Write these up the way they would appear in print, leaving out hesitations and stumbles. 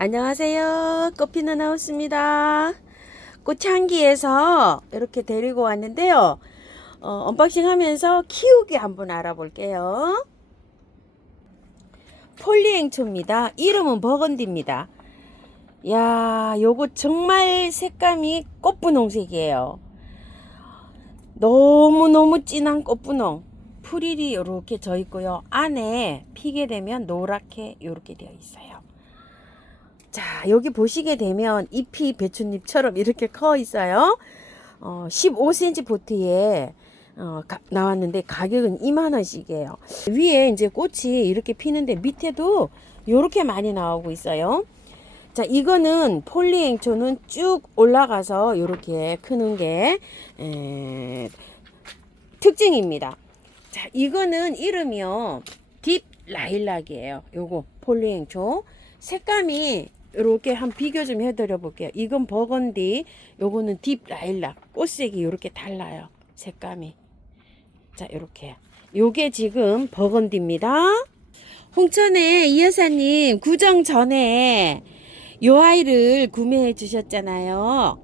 안녕하세요. 꽃피는 하우스입니다. 꽃향기에서 이렇게 데리고 왔는데요. 언박싱 하면서 키우기 한번 알아볼게요. 폴리앵초입니다. 이름은 버건디입니다. 야, 요거 정말 색감이 꽃분홍색이에요. 너무너무 진한 꽃분홍. 풀이 이렇게 져 있고요. 안에 피게 되면 노랗게 이렇게 되어 있어요. 자, 여기 보시게 되면 잎이 배춧잎처럼 이렇게 커 있어요. 15cm 보트에 나왔는데 가격은 2만원씩이에요. 위에 이제 꽃이 이렇게 피는데 밑에도 이렇게 많이 나오고 있어요. 자, 이거는 폴리앵초는 쭉 올라가서 이렇게 크는 게 특징입니다. 자, 이거는 이름이요. 딥 라일락이에요. 요거 폴리앵초 색감이 이렇게 한 비교 좀 해드려 볼게요. 이건 버건디, 요거는 딥 라일락. 꽃색이 이렇게 달라요. 색감이. 자, 이렇게. 요게 지금 버건디입니다. 홍천에 이 여사님 구정 전에 요 아이를 구매해 주셨잖아요.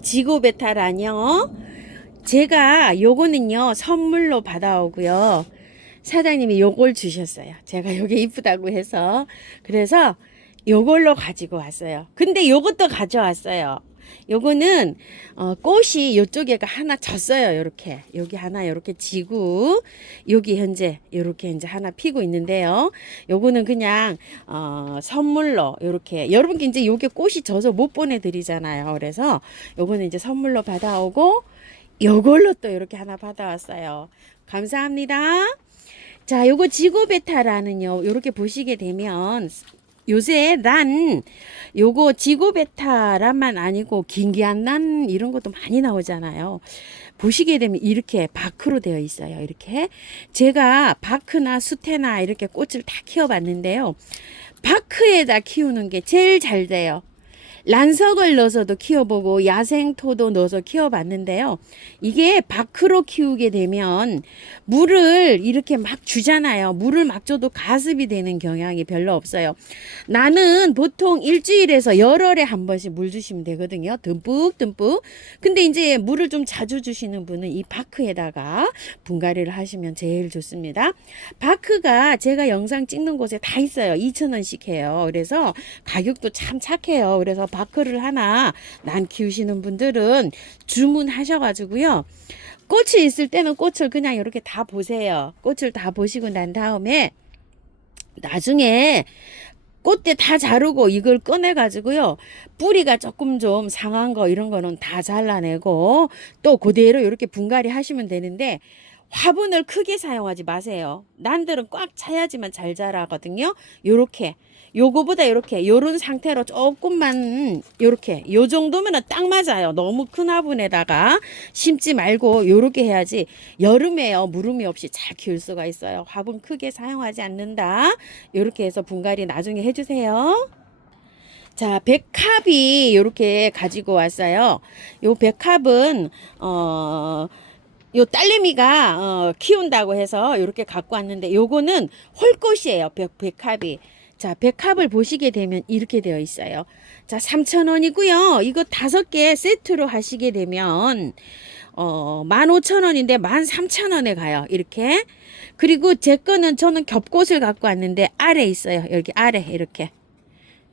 지고베타라뇨. 제가 요거는요 선물로 받아오고요. 사장님이 요걸 주셨어요. 제가 요게 이쁘다고 해서. 그래서 요걸로 가지고 왔어요. 근데 요것도 가져왔어요. 요거는 꽃이 요쪽에가 하나 졌어요. 요렇게 여기 하나 요렇게 지고 여기 현재 요렇게 이제 하나 피고 있는데요. 요거는 그냥 선물로 요렇게 여러분께 이제 요게 꽃이 져서 못 보내드리잖아요. 그래서 요거는 이제 선물로 받아오고 요걸로 또 이렇게 하나 받아왔어요. 감사합니다. 자, 요거 지고베타라는요. 요렇게 보시게 되면 요새 란 요거 지고베타란만 아니고 긴기한 란 이런 것도 많이 나오잖아요. 보시게 되면 이렇게 바크로 되어 있어요. 이렇게 제가 바크나 수태나 이렇게 꽃을 다 키워봤는데요. 바크에다 키우는 게 제일 잘 돼요. 란석을 넣어서도 키워보고 야생토도 넣어서 키워봤는데요. 이게 바크로 키우게 되면 물을 이렇게 막 주잖아요. 물을 막 줘도 가습이 되는 경향이 별로 없어요. 나는 보통 일주일에서 열흘에 한 번씩 물 주시면 되거든요. 듬뿍듬뿍. 근데 이제 물을 좀 자주 주시는 분은 이 바크에다가 분갈이를 하시면 제일 좋습니다. 바크가 제가 영상 찍는 곳에 다 있어요. 2,000원씩 해요. 그래서 가격도 참 착해요. 그래서 바크를 하나 난 키우시는 분들은 주문하셔가지고요. 꽃이 있을 때는 꽃을 그냥 이렇게 다 보세요. 꽃을 다 보시고 난 다음에 나중에 꽃대 다 자르고 이걸 꺼내 가지고요. 뿌리가 조금 좀 상한 거 이런 거는 다 잘라내고 또 그대로 이렇게 분갈이 하시면 되는데 화분을 크게 사용하지 마세요. 난들은 꽉 차야지만 잘 자라거든요. 요렇게 요거보다 이렇게 요런 상태로 조금만 요렇게 요 정도면은 딱 맞아요. 너무 큰 화분에다가 심지 말고 요렇게 해야지 여름에요 무름이 없이 잘 키울 수가 있어요. 화분 크게 사용하지 않는다. 요렇게 해서 분갈이 나중에 해주세요. 자, 백합이 요렇게 가지고 왔어요. 요 백합은 요 딸내미가 키운다고 해서 이렇게 갖고 왔는데 요거는 홀꽃이에요. 백합이. 자, 백합을 보시게 되면 이렇게 되어 있어요. 자, 3,000원이고요. 이거 5개 세트로 하시게 되면 15,000원인데 13,000원에 가요. 이렇게. 그리고 제 거는 저는 겹꽃을 갖고 왔는데 아래 있어요. 여기 아래 이렇게.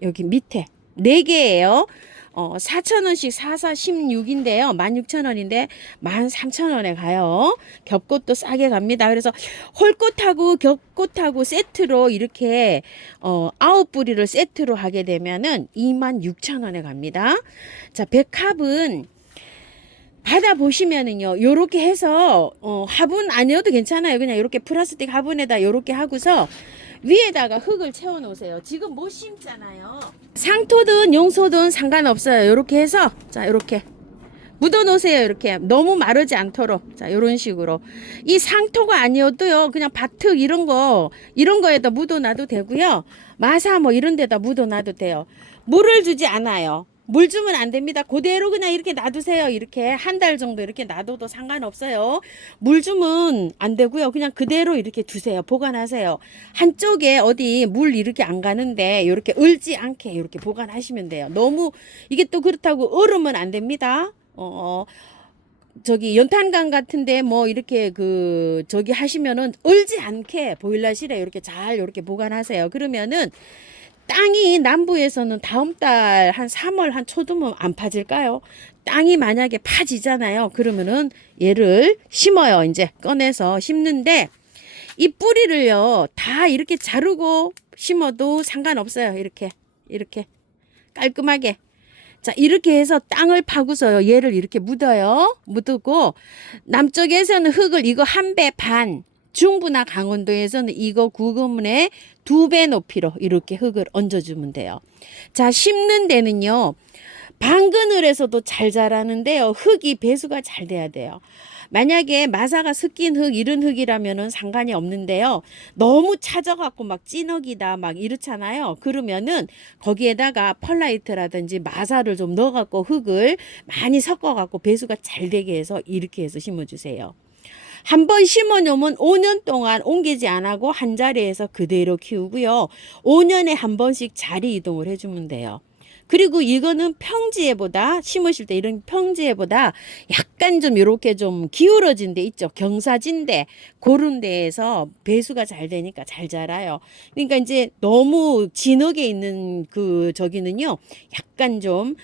여기 밑에 4개예요. 4,000원씩 4, 16인데요. 16,000원인데 13,000원에 가요. 겹꽃도 싸게 갑니다. 그래서 홀꽃하고 겹꽃하고 세트로 이렇게 9뿌리를 세트로 하게 되면은 26,000원에 갑니다. 자, 백합은 받아보시면은요, 요렇게 해서, 화분 아니어도 괜찮아요. 그냥 요렇게 플라스틱 화분에다 요렇게 하고서 위에다가 흙을 채워 놓으세요. 지금 못 심잖아요. 상토든 용소든 상관없어요. 요렇게 해서, 자, 요렇게. 묻어 놓으세요. 이렇게. 너무 마르지 않도록. 자, 요런 식으로. 이 상토가 아니어도요, 그냥 밭흙 이런 거에다 묻어 놔도 되고요. 마사 뭐 이런 데다 묻어 놔도 돼요. 물을 주지 않아요. 물 주면 안 됩니다. 그대로 그냥 이렇게 놔두세요. 이렇게 한 달 정도 이렇게 놔둬도 상관없어요. 물 주면 안 되고요. 그냥 그대로 이렇게 두세요. 보관하세요. 한쪽에 어디 물 이렇게 안 가는데 이렇게 얼지 않게 이렇게 보관하시면 돼요. 너무 이게 또 그렇다고 얼으면 안 됩니다. 저기 연탄강 같은데 뭐 이렇게 그 저기 하시면은 얼지 않게 보일러실에 이렇게 잘 이렇게 보관하세요. 그러면은 땅이 남부에서는 다음 달 한 3월 한 초쯤은 안 파질까요? 땅이 만약에 파지잖아요. 그러면은 얘를 심어요. 이제 꺼내서 심는데 이 뿌리를요 다 이렇게 자르고 심어도 상관없어요. 이렇게 깔끔하게. 자, 이렇게 해서 땅을 파고서요. 얘를 이렇게 묻어요. 묻고 남쪽에서는 흙을 이거 1배 반, 중부나 강원도에서는 이거 구근문에 2배 높이로 이렇게 흙을 얹어주면 돼요. 자, 심는 데는요. 방그늘에서도 잘 자라는데요. 흙이 배수가 잘 돼야 돼요. 만약에 마사가 섞인 흙 이런 흙이라면은 상관이 없는데요. 너무 차져갖고 막 찐흙이다 막 이렇잖아요. 그러면은 거기에다가 펄라이트라든지 마사를 좀 넣어갖고 흙을 많이 섞어갖고 배수가 잘 되게 해서 이렇게 해서 심어주세요. 한번 심어 놓으면 5년 동안 옮기지 안 하고 한 자리에서 그대로 키우고요. 5년에 한 번씩 자리 이동을 해주면 돼요. 그리고 이거는 평지에보다 심으실 때 이런 평지에보다 약간 좀 이렇게 좀 기울어진 데 있죠. 경사진데 그런 데에서 배수가 잘 되니까 잘 자라요. 그러니까 이제 너무 진흙에 있는 그 저기는요. 약간 좀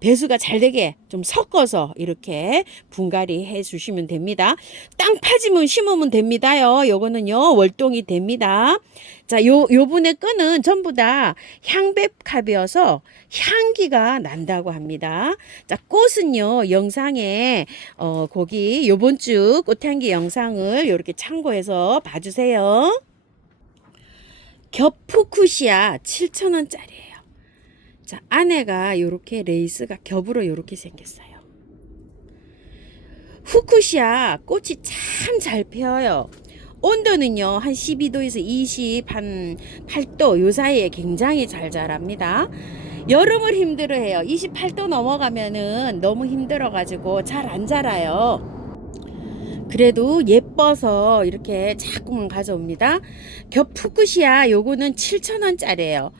배수가 잘 되게 좀 섞어서 이렇게 분갈이 해 주시면 됩니다. 땅 파지면 심으면 됩니다요. 요거는요 월동이 됩니다. 자, 요분의 끈은 전부 다 향백합이어서 향기가 난다고 합니다. 자, 꽃은요 영상에 거기 요번 주 꽃향기 영상을 이렇게 참고해서 봐주세요. 겹푸쿠시아 7,000원짜리예요. 자, 안에가 요렇게 레이스가 겹으로 요렇게 생겼어요. 후쿠시아 꽃이 참 잘 피어요. 온도는요 한 12도에서 28도 요 사이에 굉장히 잘 자랍니다. 여름을 힘들어해요. 28도 넘어가면은 너무 힘들어 가지고 잘 안 자라요. 그래도 예뻐서 이렇게 자꾸만 가져옵니다. 겹푸쿠시아 요거는 7,000원짜리예요.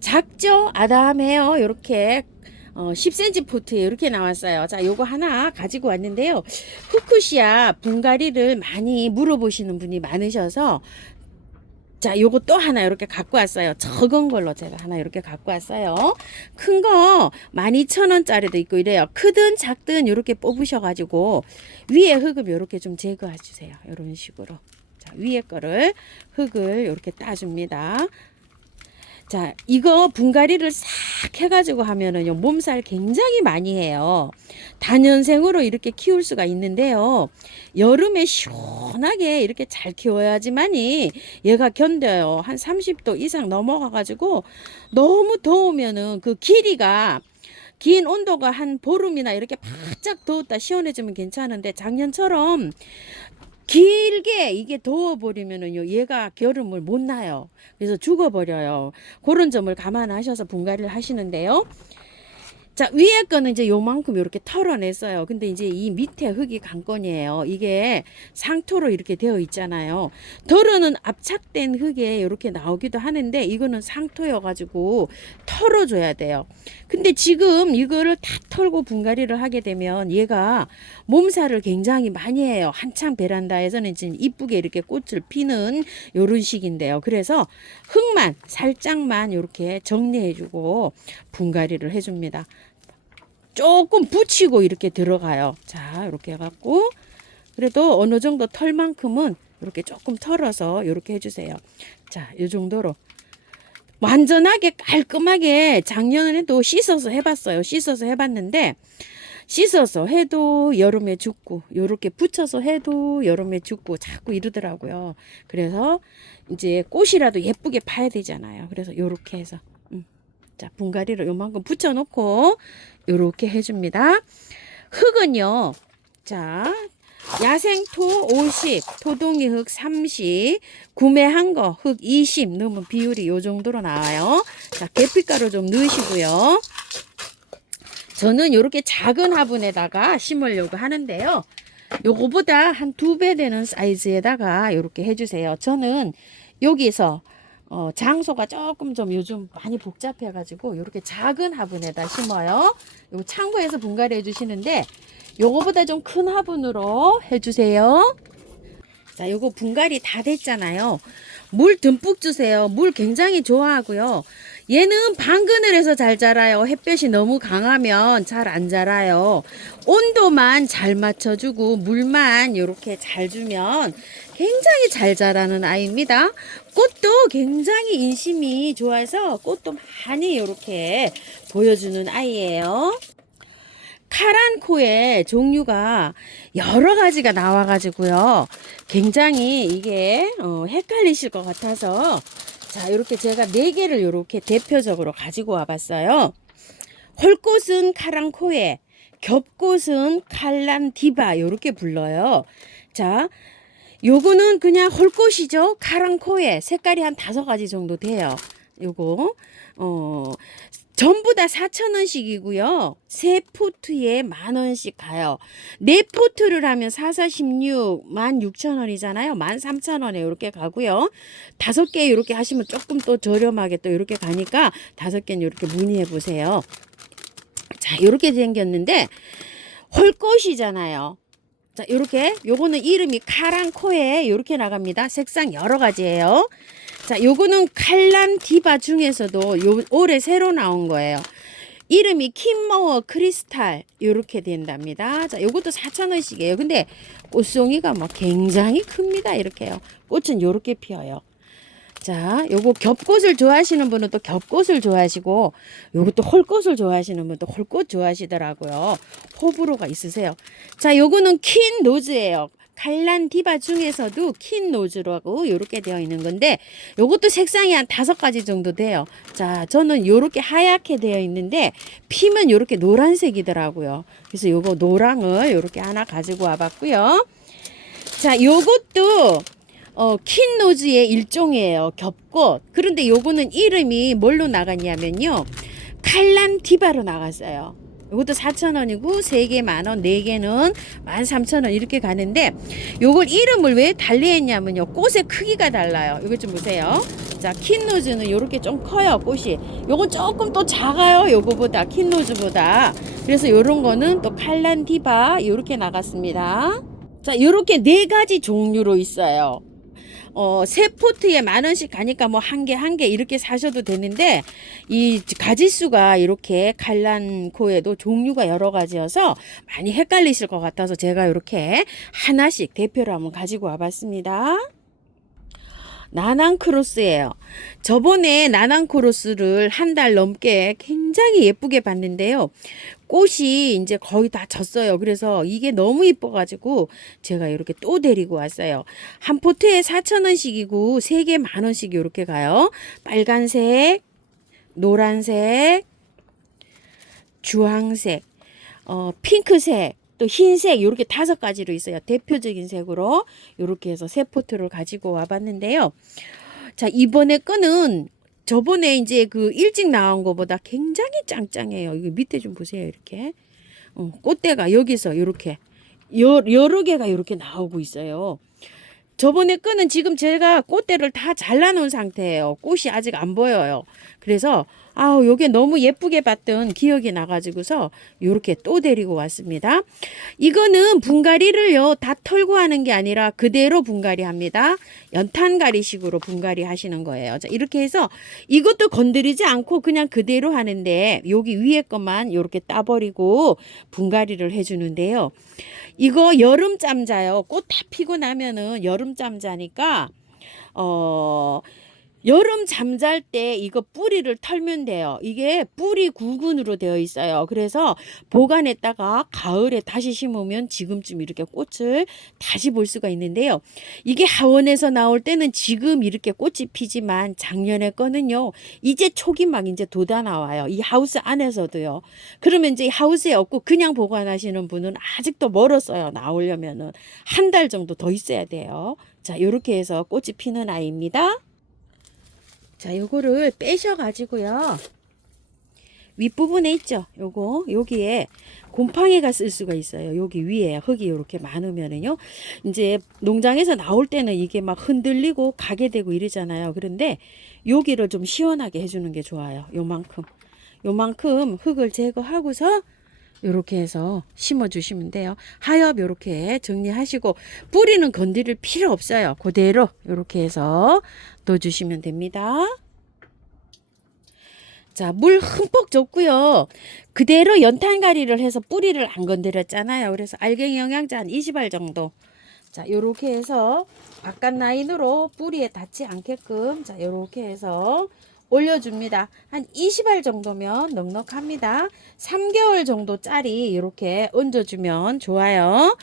작죠? 아담해요. 요렇게 10cm 포트에 이렇게 나왔어요. 자, 요거 하나 가지고 왔는데요. 후쿠시아 분갈이를 많이 물어보시는 분이 많으셔서 자, 요거 또 하나 이렇게 갖고 왔어요. 적은 걸로 제가 하나 이렇게 갖고 왔어요. 큰 거 12,000원짜리도 있고 이래요. 크든 작든 이렇게 뽑으셔가지고 위에 흙을 이렇게 좀 제거해 주세요. 이런 식으로. 자, 위에 거를 흙을 이렇게 따줍니다. 자, 이거 분갈이를 싹 해가지고 하면은요, 몸살 굉장히 많이 해요. 다년생으로 이렇게 키울 수가 있는데요. 여름에 시원하게 이렇게 잘 키워야지만이 얘가 견뎌요. 한 30도 이상 넘어가가지고 너무 더우면은 그 길이가 긴 온도가 한 보름이나 이렇게 바짝 더웠다 시원해지면 괜찮은데 작년처럼 길게 이게 더워버리면은요, 얘가 겨름을 못 나요. 그래서 죽어버려요. 그런 점을 감안하셔서 분갈이를 하시는데요. 자, 위에 거는 이제 요만큼 이렇게 털어냈어요. 근데 이제 이 밑에 흙이 관건이에요. 이게 상토로 이렇게 되어 있잖아요. 덜어는 압착된 흙에 이렇게 나오기도 하는데 이거는 상토여가지고 털어줘야 돼요. 근데 지금 이거를 다 털고 분갈이를 하게 되면 얘가 몸살을 굉장히 많이 해요. 한창 베란다에서는 지금 이쁘게 이렇게 꽃을 피는 요런 식인데요. 그래서 흙만 살짝만 이렇게 정리해주고 분갈이를 해줍니다. 조금 붙이고 이렇게 들어가요. 자, 이렇게 해갖고 그래도 어느 정도 털만큼은 이렇게 조금 털어서 이렇게 해주세요. 자, 이 정도로 완전하게 깔끔하게 작년에도 씻어서 해봤어요. 씻어서 해봤는데 씻어서 해도 여름에 죽고 요렇게 붙여서 해도 여름에 죽고 자꾸 이러더라고요. 그래서 이제 꽃이라도 예쁘게 파야 되잖아요. 그래서 요렇게 해서 자, 분갈이를 요만큼 붙여놓고 요렇게 해줍니다. 흙은요, 자, 야생토 50, 토동이 흙 30, 구매한 거 흙 20 넣으면 비율이 요 정도로 나와요. 자, 계피가루 좀 넣으시고요. 저는 이렇게 작은 화분에다가 심으려고 하는데요. 요거보다 한 2배 되는 사이즈에다가 이렇게 해주세요. 저는 여기서 장소가 조금 좀 요즘 많이 복잡해 가지고 이렇게 작은 화분에다 심어요. 요 창고에서 분갈이 해주시는데 요거보다 좀 큰 화분으로 해주세요. 자, 요거 분갈이 다 됐잖아요. 물 듬뿍 주세요. 물 굉장히 좋아하고요. 얘는 방그늘에서 잘 자라요. 햇볕이 너무 강하면 잘 안 자라요. 온도만 잘 맞춰주고 물만 이렇게 잘 주면 굉장히 잘 자라는 아이입니다. 꽃도 굉장히 인심이 좋아서 꽃도 많이 이렇게 보여주는 아이예요. 카란코의 종류가 여러 가지가 나와가지고요. 굉장히 이게 헷갈리실 것 같아서 자, 이렇게 제가 4개를 이렇게 대표적으로 가지고 와봤어요. 홀꽃은 카란코에, 겹꽃은 칼란디바 이렇게 불러요. 자, 요거는 그냥 홀꽃이죠. 카란코에 색깔이 한 5가지 정도 돼요. 요거 전부 다 4,000원씩이고요. 3포트에 10,000원씩 가요. 4포트를 하면 4, 4, 16, 16,000원이잖아요. 13,000원에 이렇게 가고요. 5개 이렇게 하시면 조금 또 저렴하게 또 이렇게 가니까 5개는 이렇게 문의해 보세요. 자, 이렇게 생겼는데 홀꽃이잖아요. 자, 요렇게 요거는 이름이 카란코에 이렇게 나갑니다. 색상 여러 가지예요. 자, 요거는 칼란디바 중에서도 올해 새로 나온 거예요. 이름이 킴머워 크리스탈 요렇게 된답니다. 자, 요것도 4,000원씩이에요. 근데 꽃송이가 뭐 굉장히 큽니다. 이렇게요. 꽃은 요렇게 피어요. 자, 요거 겹꽃을 좋아하시는 분은 또 겹꽃을 좋아하시고, 요것도 홀꽃을 좋아하시는 분은 또 홀꽃 좋아하시더라고요. 호불호가 있으세요. 자, 요거는 퀸 노즈예요. 칼란디바 중에서도 퀸 노즈라고 요렇게 되어 있는 건데, 요것도 색상이 한 5가지 정도 돼요. 자, 저는 요렇게 하얗게 되어 있는데, 피면 요렇게 노란색이더라고요. 그래서 요거 노랑을 요렇게 하나 가지고 와봤고요. 자, 요것도 퀸노즈의 일종이에요. 겹꽃. 그런데 요거는 이름이 뭘로 나갔냐면요. 칼란디바로 나갔어요. 요것도 4,000원이고 3개 만원, 4개는 13,000원 이렇게 가는데 요걸 이름을 왜 달리 했냐면요. 꽃의 크기가 달라요. 이거 좀 보세요. 자, 퀸노즈는 요렇게 좀 커요. 꽃이. 요건 조금 또 작아요. 요거보다 퀸노즈보다. 그래서 요런 거는 또 칼란디바 요렇게 나갔습니다. 자, 요렇게 4가지 종류로 있어요. 3포트에 10,000원씩 가니까 뭐 한 개 이렇게 사셔도 되는데 이 가지수가 이렇게 칼란코에도 종류가 여러 가지여서 많이 헷갈리실 것 같아서 제가 이렇게 하나씩 대표로 한번 가지고 와봤습니다. 나난크로스예요. 저번에 나난크로스를 한 달 넘게 굉장히 예쁘게 봤는데요. 꽃이 이제 거의 다 졌어요. 그래서 이게 너무 예뻐가지고 제가 이렇게 또 데리고 왔어요. 한 포트에 4,000원씩이고 3개 10,000원씩 이렇게 가요. 빨간색, 노란색, 주황색, 핑크색, 또 흰색 이렇게 5가지로 있어요. 대표적인 색으로 이렇게 해서 3포트를 가지고 와봤는데요. 자, 이번에 거는 저번에 이제 그 일찍 나온 거보다 굉장히 짱짱해요. 이거 밑에 좀 보세요. 이렇게 꽃대가 여기서 이렇게 여러 개가 이렇게 나오고 있어요. 저번에 거는 지금 제가 꽃대를 다 잘라놓은 상태예요. 꽃이 아직 안 보여요. 그래서 요게 너무 예쁘게 봤던 기억이 나가지고서 요렇게 또 데리고 왔습니다. 이거는 분갈이를요 다 털고 하는 게 아니라 그대로 분갈이 합니다. 연탄가리식으로 분갈이 하시는 거예요. 자, 이렇게 해서 이것도 건드리지 않고 그냥 그대로 하는데 여기 위에 것만 요렇게 따버리고 분갈이를 해주는데요. 이거 여름잠 자요. 꽃 다 피고 나면은 여름잠 자니까 여름 잠잘 때 이거 뿌리를 털면 돼요. 이게 뿌리 구근으로 되어 있어요. 그래서 보관했다가 가을에 다시 심으면 지금쯤 이렇게 꽃을 다시 볼 수가 있는데요. 이게 하원에서 나올 때는 지금 이렇게 꽃이 피지만 작년에 거는요. 이제 초기 막 이제 돋아 나와요. 이 하우스 안에서도요. 그러면 이제 하우스에 없고 그냥 보관하시는 분은 아직도 멀었어요. 나오려면은 한 달 정도 더 있어야 돼요. 자, 이렇게 해서 꽃이 피는 아이입니다. 자, 요거를 빼셔 가지고요. 윗부분에 있죠. 요거 여기에 곰팡이가 쓸 수가 있어요. 여기 위에 흙이 이렇게 많으면은요. 이제 농장에서 나올 때는 이게 막 흔들리고 가게 되고 이러잖아요. 그런데 여기를 좀 시원하게 해주는 게 좋아요. 요만큼 흙을 제거하고서 요렇게 해서 심어 주시면 돼요. 하엽 요렇게 정리하시고 뿌리는 건드릴 필요 없어요. 그대로 요렇게 해서 넣어 주시면 됩니다. 자, 물 흠뻑 줬고요. 그대로 연탄가리를 해서 뿌리를 안 건드렸잖아요. 그래서 알갱이 영양제 한 20알 정도. 자, 요렇게 해서 바깥 라인으로 뿌리에 닿지 않게끔 자, 요렇게 해서 올려줍니다. 한 20알 정도면 넉넉합니다. 3개월 정도짜리 이렇게 얹어주면 좋아요.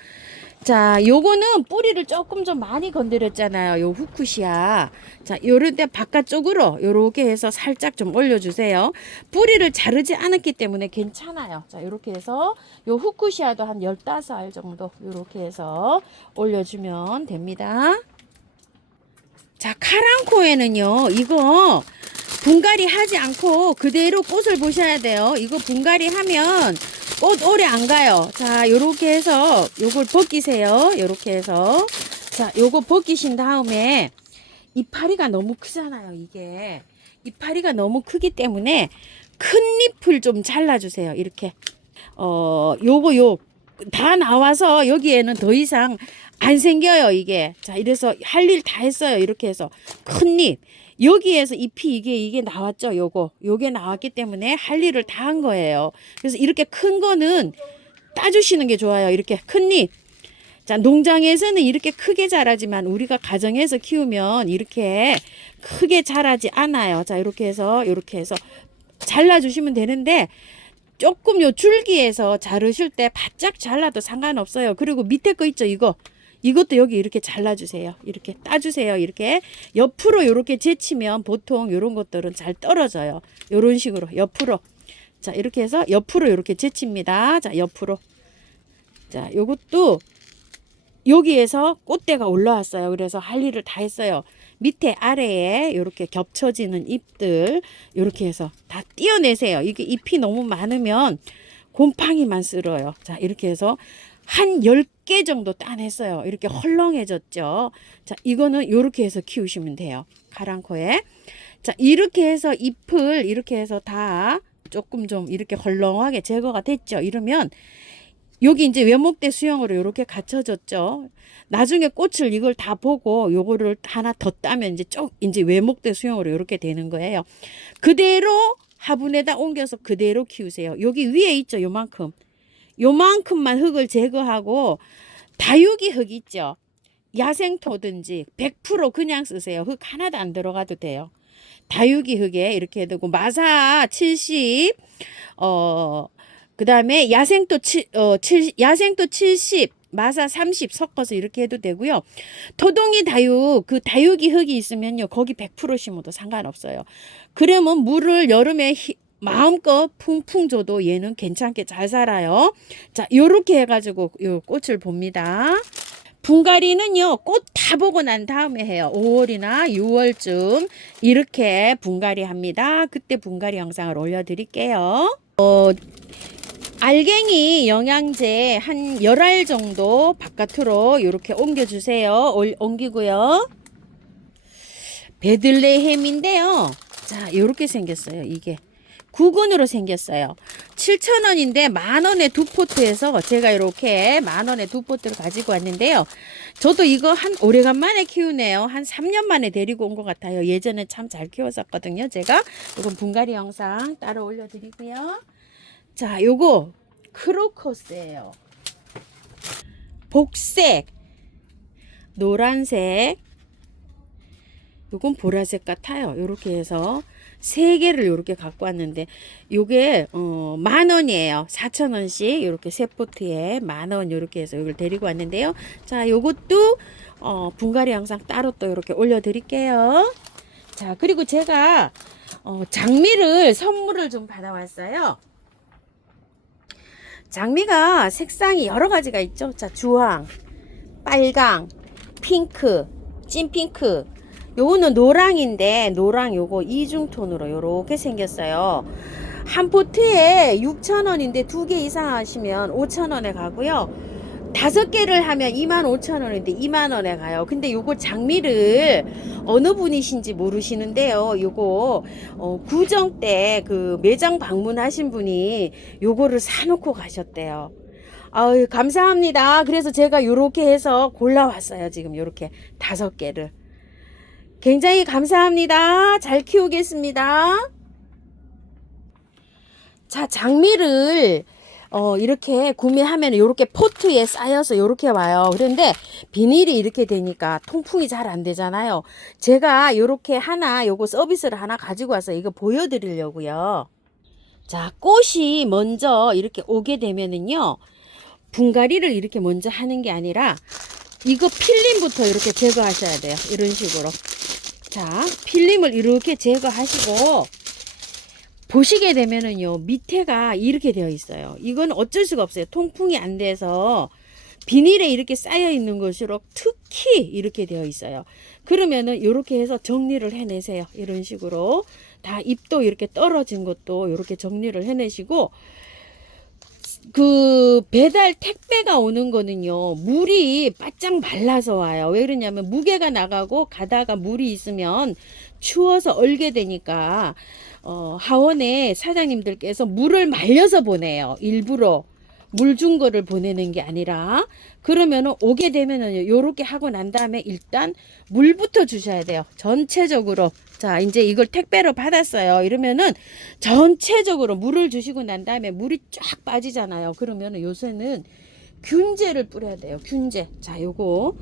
자, 요거는 뿌리를 조금 좀 많이 건드렸잖아요. 요 후쿠시아. 자, 요럴 때 바깥쪽으로 요렇게 해서 살짝 좀 올려주세요. 뿌리를 자르지 않았기 때문에 괜찮아요. 자, 요렇게 해서 요 후쿠시아도 한 15알 정도 요렇게 해서 올려주면 됩니다. 자, 카랑코에는요, 이거 분갈이 하지 않고 그대로 꽃을 보셔야 돼요. 이거 분갈이 하면 꽃 오래 안 가요. 자, 요렇게 해서 요걸 벗기세요. 요렇게 해서. 자, 요거 벗기신 다음에 이파리가 너무 크잖아요, 이게. 이파리가 너무 크기 때문에 큰 잎을 좀 잘라주세요. 이렇게. 요거 다 나와서 여기에는 더 이상 안 생겨요, 이게. 자, 이래서 할 일 다 했어요. 이렇게 해서 큰 잎. 여기에서 잎이 이게 나왔죠. 요게 나왔기 때문에 할 일을 다 한 거예요. 그래서 이렇게 큰 거는 따주시는 게 좋아요. 이렇게 큰 잎. 자, 농장에서는 이렇게 크게 자라지만 우리가 가정에서 키우면 이렇게 크게 자라지 않아요. 자, 이렇게 해서 잘라주시면 되는데 조금 요 줄기에서 자르실 때 바짝 잘라도 상관없어요. 그리고 밑에 거 있죠, 이것도 여기 이렇게 잘라주세요. 이렇게 따주세요. 이렇게 옆으로 이렇게 제치면 보통 이런 것들은 잘 떨어져요. 이런 식으로 옆으로. 자, 이렇게 해서 옆으로 이렇게 제칩니다. 자, 옆으로. 자, 요것도 여기에서 꽃대가 올라왔어요. 그래서 할 일을 다 했어요. 밑에 아래에 이렇게 겹쳐지는 잎들 이렇게 해서 다 띄어내세요. 이게 잎이 너무 많으면 곰팡이만 쓸어요. 자, 이렇게 해서 한 10개 정도 따냈어요. 이렇게 헐렁해졌죠. 자, 이거는 이렇게 해서 키우시면 돼요. 카랑코에. 자, 이렇게 해서 잎을 이렇게 해서 다 조금 좀 이렇게 헐렁하게 제거가 됐죠. 이러면 여기 이제 외목대 수영으로 이렇게 갖춰졌죠. 나중에 꽃을 이걸 다 보고 요거를 하나 더 따면 이제 외목대 수영으로 이렇게 되는 거예요. 그대로 화분에다 옮겨서 그대로 키우세요. 여기 위에 있죠. 요만큼만 흙을 제거하고 다육이 흙 있죠. 야생토든지 100% 그냥 쓰세요. 흙 하나도 안 들어가도 돼요. 다육이 흙에 이렇게 해두고 마사 70, 그 다음에 야생토 70, 마사 30 섞어서 이렇게 해도 되고요. 토동이 그 다육이 흙이 있으면요. 거기 100% 심어도 상관없어요. 그러면 물을 여름에 마음껏 풍풍 줘도 얘는 괜찮게 잘 살아요. 자, 요렇게 해가지고 요 꽃을 봅니다. 분갈이는요, 꽃 다 보고 난 다음에 해요. 5월이나 6월쯤 이렇게 분갈이 합니다. 그때 분갈이 영상을 올려드릴게요. 알갱이 영양제 한 10알 정도 바깥으로 이렇게 옮겨주세요. 옮기고요. 베들레헴인데요. 자, 이렇게 생겼어요. 이게. 구근으로 생겼어요. 7,000원인데 만원에 2포트에서 제가 이렇게 만원에 2포트를 가지고 왔는데요. 저도 이거 오래간만에 키우네요. 한 3년 만에 데리고 온 것 같아요. 예전에 참 잘 키웠었거든요. 제가 이건 분갈이 영상 따로 올려드리고요. 자, 요거 크로커스예요. 복색, 노란색, 요건 보라색 같아요. 요렇게 해서 3개를 요렇게 갖고 왔는데 요게 10,000원이에요. 4,000원씩 요렇게 세 포트에 10,000원 요렇게 해서 이걸 데리고 왔는데요. 자, 요것도 분갈이 영상 따로 또 요렇게 올려 드릴게요. 자, 그리고 제가 장미를 선물을 좀 받아왔어요. 장미가 색상이 여러 가지가 있죠. 자, 주황, 빨강, 핑크, 찐핑크. 요거는 노랑인데 노랑 요거 이중톤으로 요렇게 생겼어요. 한 포트에 6,000원인데 2개 이상 하시면 5,000원에 가고요. 5개를 하면 25,000원인데 2만원에 가요. 근데 요거 장미를 어느 분이신지 모르시는데요. 요거 구정 때 그 매장 방문하신 분이 요거를 사놓고 가셨대요. 아유, 감사합니다. 그래서 제가 요렇게 해서 골라왔어요. 지금 요렇게 5개를. 굉장히 감사합니다. 잘 키우겠습니다. 자, 장미를 이렇게 구매하면 이렇게 포트에 쌓여서 이렇게 와요. 그런데 비닐이 이렇게 되니까 통풍이 잘 안 되잖아요. 제가 이렇게 하나 요거 서비스를 하나 가지고 와서 이거 보여드리려고요. 자, 꽃이 먼저 이렇게 오게 되면은요, 분갈이를 이렇게 먼저 하는 게 아니라 이거 필름부터 이렇게 제거하셔야 돼요. 이런 식으로. 자, 필름을 이렇게 제거하시고 보시게 되면은요, 밑에가 이렇게 되어 있어요. 이건 어쩔 수가 없어요. 통풍이 안 돼서 비닐에 이렇게 쌓여 있는 것으로 특히 이렇게 되어 있어요. 그러면은 이렇게 해서 정리를 해내세요. 이런 식으로 다 잎도 이렇게 떨어진 것도 이렇게 정리를 해내시고, 그 배달 택배가 오는 거는요, 물이 바짝 말라서 와요. 왜 그러냐면 무게가 나가고 가다가 물이 있으면 추워서 얼게 되니까 하원에 사장님들께서 물을 말려서 보내요. 일부러 물 준 거를 보내는 게 아니라. 그러면은 오게 되면은 요렇게 하고 난 다음에 일단 물부터 주셔야 돼요. 전체적으로. 자, 이제 이걸 택배로 받았어요. 이러면은 전체적으로 물을 주시고 난 다음에 물이 쫙 빠지잖아요. 그러면은 요새는 균제를 뿌려야 돼요. 균제. 자, 요거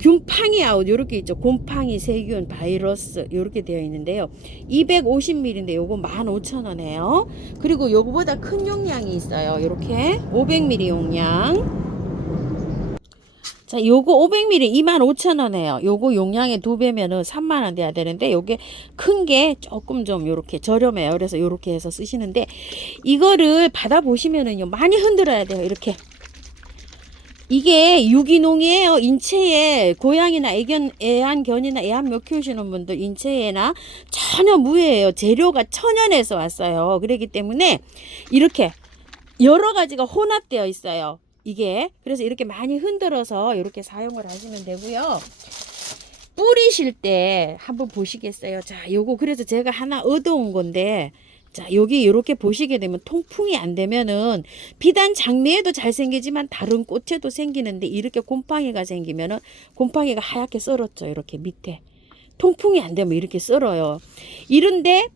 균팡이 아웃 요렇게 있죠. 곰팡이, 세균, 바이러스 요렇게 되어 있는데요. 250ml인데 요거 15,000원이에요. 그리고 요거보다 큰 용량이 있어요. 요렇게 500ml 용량. 자, 요거 500ml 25,000원이에요. 요거 용량의 2배면은 3만원 돼야 되는데, 요게 큰 게 조금 좀 요렇게 저렴해요. 그래서 요렇게 해서 쓰시는데, 이거를 받아보시면은요, 많이 흔들어야 돼요. 이렇게. 이게 유기농이에요. 인체에 고양이나 애완견이나 애완묘 키우시는 분들 인체에나 전혀 무해예요. 재료가 천연에서 왔어요. 그렇기 때문에 이렇게 여러 가지가 혼합되어 있어요. 이게 그래서 이렇게 많이 흔들어서 이렇게 사용을 하시면 되고요. 뿌리실 때 한번 보시겠어요? 자, 요거 그래서 제가 하나 얻어온 건데, 자, 여기 이렇게 보시게 되면 통풍이 안 되면은 비단 장미에도 잘 생기지만 다른 꽃에도 생기는데, 이렇게 곰팡이가 생기면은 곰팡이가 하얗게 썰었죠. 이렇게 밑에 통풍이 안 되면 이렇게 썰어요. 이런데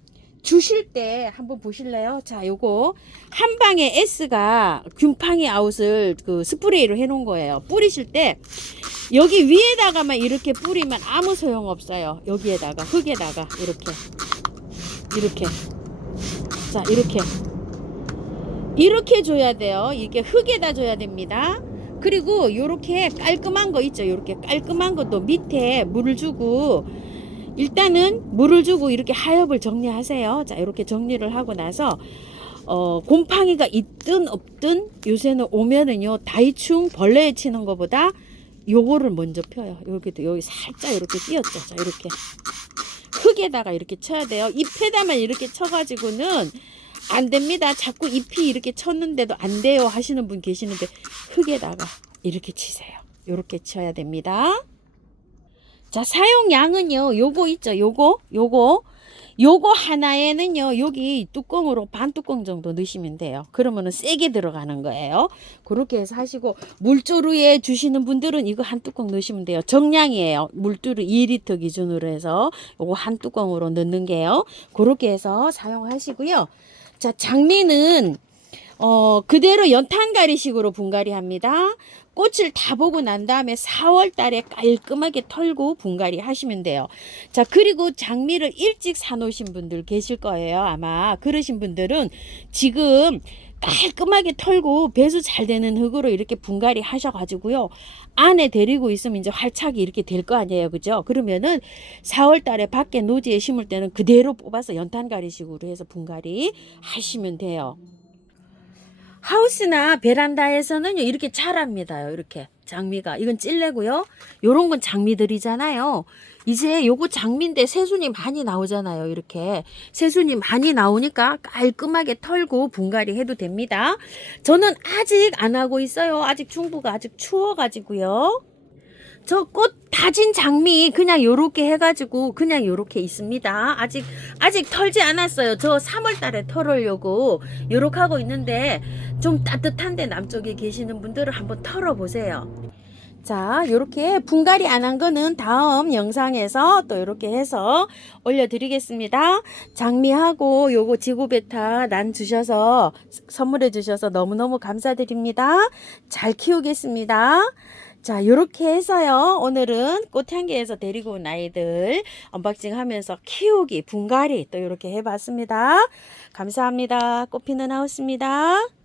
주실 때 한번 보실래요? 자, 요거 한 방에 S가 균팡이 아웃을 그 스프레이로 해 놓은 거예요. 뿌리실 때 여기 위에다가만 이렇게 뿌리면 아무 소용 없어요. 여기에다가 흙에다가 이렇게 자, 이렇게 줘야 돼요. 이게 흙에다 줘야 됩니다. 그리고 요렇게 깔끔한 거 있죠. 요렇게 깔끔한 것도 밑에 물을 주고, 일단은 물을 주고 이렇게 하엽을 정리하세요. 자, 이렇게 정리를 하고 나서 곰팡이가 있든 없든 요새는 오면은요, 다이충 벌레에 치는 것보다 요거를 먼저 펴요. 여기도 여기 살짝 이렇게 끼었죠. 자, 이렇게 흙에다가 이렇게 쳐야 돼요. 잎에다만 이렇게 쳐가지고는 안 됩니다. 자꾸 잎이 이렇게 쳤는데도 안 돼요 하시는 분 계시는데, 흙에다가 이렇게 치세요. 이렇게 쳐야 됩니다. 자, 사용량은요, 요거 있죠. 요거 하나에는요, 여기 뚜껑으로 반 뚜껑 정도 넣으시면 돼요. 그러면은 세게 들어가는 거예요. 그렇게 해서 하시고, 물조루에 주시는 분들은 이거 한 뚜껑 넣으시면 돼요. 정량이에요. 물조루 2리터 기준으로 해서 요거 한 뚜껑으로 넣는 게요. 그렇게 해서 사용하시고요. 자, 장미는 그대로 연탄가리식으로 분갈이 합니다. 꽃을 다 보고 난 다음에 4월 달에 깔끔하게 털고 분갈이 하시면 돼요. 자, 그리고 장미를 일찍 사놓으신 분들 계실 거예요. 아마 그러신 분들은 지금 깔끔하게 털고 배수 잘 되는 흙으로 이렇게 분갈이 하셔가지고요, 안에 데리고 있으면 이제 활착이 이렇게 될 거 아니에요. 그죠? 그러면은 4월 달에 밖에 노지에 심을 때는 그대로 뽑아서 연탄가리식으로 해서 분갈이 하시면 돼요. 하우스나 베란다에서는요, 이렇게 자랍니다. 이렇게 장미가. 이건 찔레고요. 요런 건 장미들이잖아요. 이제 요거 장미인데 새순이 많이 나오잖아요. 이렇게 새순이 많이 나오니까 깔끔하게 털고 분갈이 해도 됩니다. 저는 아직 안 하고 있어요. 아직 중부가 아직 추워가지고요. 저 꽃 다진 장미 그냥 요렇게 해가지고 그냥 요렇게 있습니다. 아직 털지 않았어요. 저 3월 달에 털으려고 요렇게 하고 있는데 좀 따뜻한데 남쪽에 계시는 분들은 한번 털어 보세요. 자, 요렇게 분갈이 안 한 거는 다음 영상에서 또 이렇게 해서 올려드리겠습니다. 장미하고 요거 지구베타 난 주셔서 선물해 주셔서 너무너무 감사드립니다. 잘 키우겠습니다. 자, 요렇게 해서요. 오늘은 꽃향기에서 데리고 온 아이들 언박싱 하면서 키우기, 분갈이 또 이렇게 해봤습니다. 감사합니다. 꽃피는 하우스입니다.